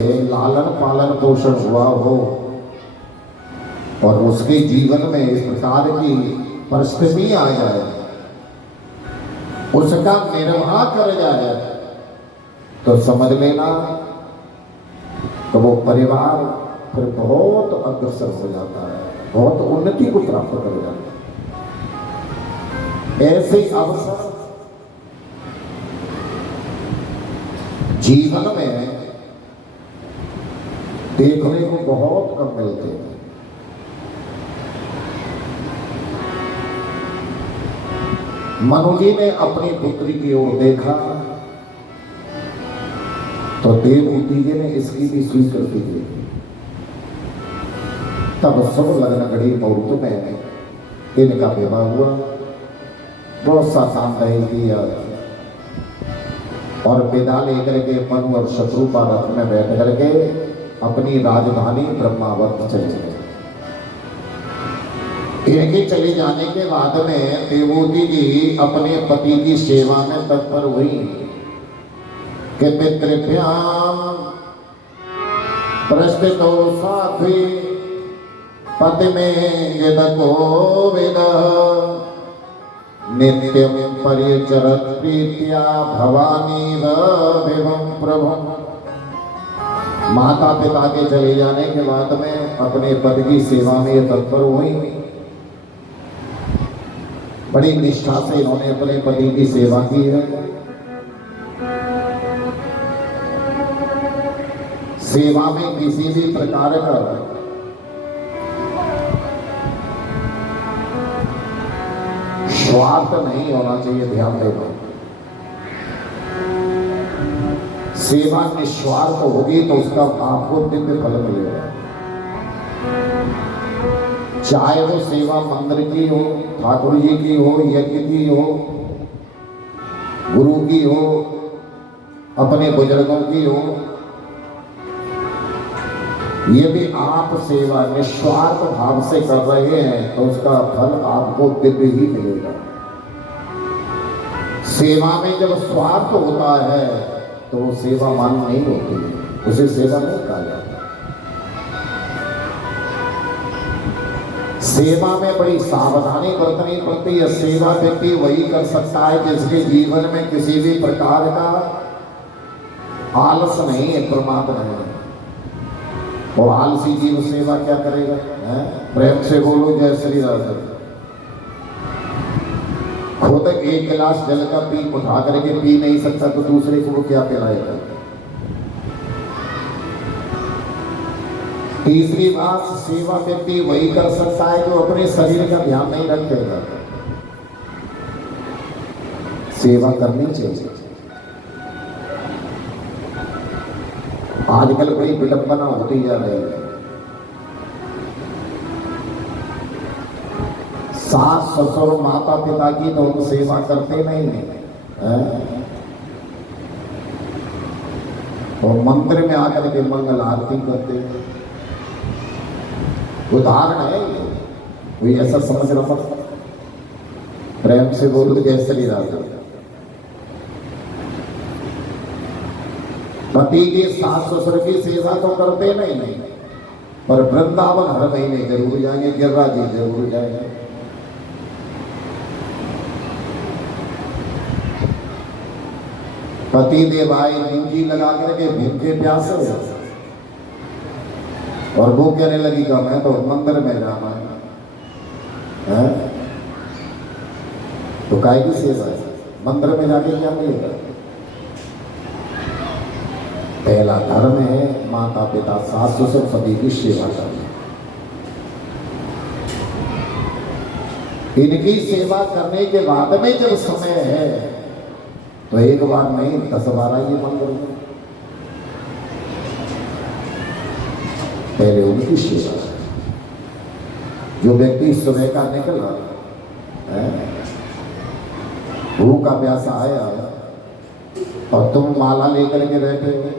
लालन पालन पोषण हुआ हो और उसके जीवन में इस प्रकार की परिस्थिति आ जाए, उसका निर्वाह कर जाए, तो समझ लेना तो वो परिवार फिर बहुत अग्रसर हो जाता है, बहुत उन्नति को प्राप्त कर जाता है। ऐसे अवसर जीवन में देखने को बहुत कम मिलते हैं। मनु जी ने अपनी पुत्री की ओर देखा तो देवहूति जी ने इसकी भी स्वीकृति दी। तब सब लग्न घड़ी मुहूर्त में इनका विवाह हुआ। बहुत सा सामदाही किया और विदा लेकर के मनु और शत्रुपा रथ में बैठ करके अपनी राजधानी ब्रह्मावर्त चले गए। इनके चले जाने के बाद में देवहूति जी अपने पति की सेवा में तत्पर हुई कि पितृभ्याम प्रस्थितो साध्वी पति में यदको वेद नित्यम परिचरत प्रीत्या भवानी विभम प्रभु। माता पिता के चले जाने के बाद में अपने पति की सेवा में तत्पर हुई। बड़ी निष्ठा से इन्होंने अपने पति की सेवा की है। सेवा में किसी भी प्रकार का स्वार्थ नहीं होना चाहिए, ध्यान देना। सेवा निस्वार्थ होगी तो उसका आपको दिव्य फल मिलेगा। चाहे वो सेवा मंदिर की हो, ठाकुर जी की हो, यज्ञ की हो, गुरु की हो, अपने बुजुर्गों की हो, यदि आप सेवा निस्वार्थ भाव से कर रहे हैं तो उसका फल आपको दिव्य ही मिलेगा। सेवा में जब स्वार्थ होता है तो वो सेवा मान नहीं होती है, उसे सेवा नहीं कहा जाता। सेवा में बड़ी सावधानी बरतनी पड़ती है। सेवा व्यक्ति वही कर सकता है जिसके जीवन में किसी भी प्रकार का आलस नहीं है, प्रमाद नहीं है। और आलसी जीव सेवा क्या करेगा? प्रेम से बोलो जय श्री राम। खुद एक गिलास जल का पी उठा करके पी नहीं सकता तो दूसरे को वो क्या पिलाएगा? तीसरी बात, सेवा व्यक्ति वही कर सकता है जो अपने शरीर का ध्यान नहीं रखेगा। सेवा करनी चाहिए। आजकल बड़ी विडंबना होती जा रही है। सास ससुर माता पिता की तो हम सेवा करते नहीं है, और मंदिर में आकर के मंगल आरती करते हैं। उदाहरण है ये, कोई ऐसा समझ रहा मत। प्रेम से बोल जय श्री राम। पति के सास ससुर की सेवा तो करते नहीं, पर वृंदावन हर महीने जरूर जाएंगे, गिरिराज जी जरूर जाएंगे। पति देव आए नींजी लगा करके भूखे प्यासे और वो कहने लगी कि मैं तो मंदिर में जाना है। तो काय की सेवा है? मंदिर में जाके क्या मिलेगा? पहला धर्म है माता पिता सास ससुर सभी की सेवा करना। इनकी सेवा करने के बाद में जब समय है तो एक बार नहीं 10 बार ये मंदिर में पहले उनकी सेवा। जो व्यक्ति सुबह का निकला भूखा प्यासा आया और तुम माला लेकर के बैठे हो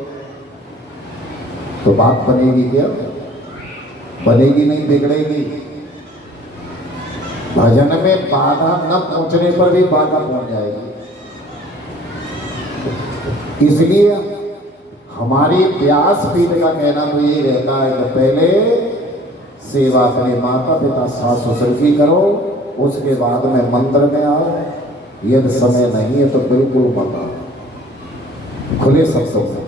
तो बात बनेगी क्या? बनेगी नहीं, बिगड़ेगी। भजन में बाधा न पहुंचने पर भी बाधा पहुंच जाएगी। इसलिए हमारी व्यासपीठ का कहना तो ये रहता है कि पहले सेवा अपने माता पिता सास ससुर की करो, उसके बाद में मंदिर में आओ। यदि समय नहीं है तो बिल्कुल मत आओ, खुले सत्संग में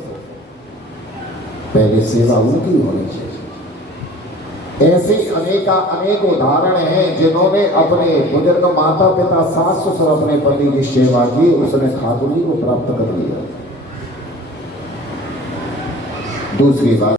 पहले सेवा उनकी होनी चाहिए। ऐसे अनेक उदाहरण हैं जिन्होंने अपने बुजुर्ग माता पिता सास ससुर अपने पति की सेवा की, उसने ठाकुर जी को प्राप्त कर लिया। दूसरी बात,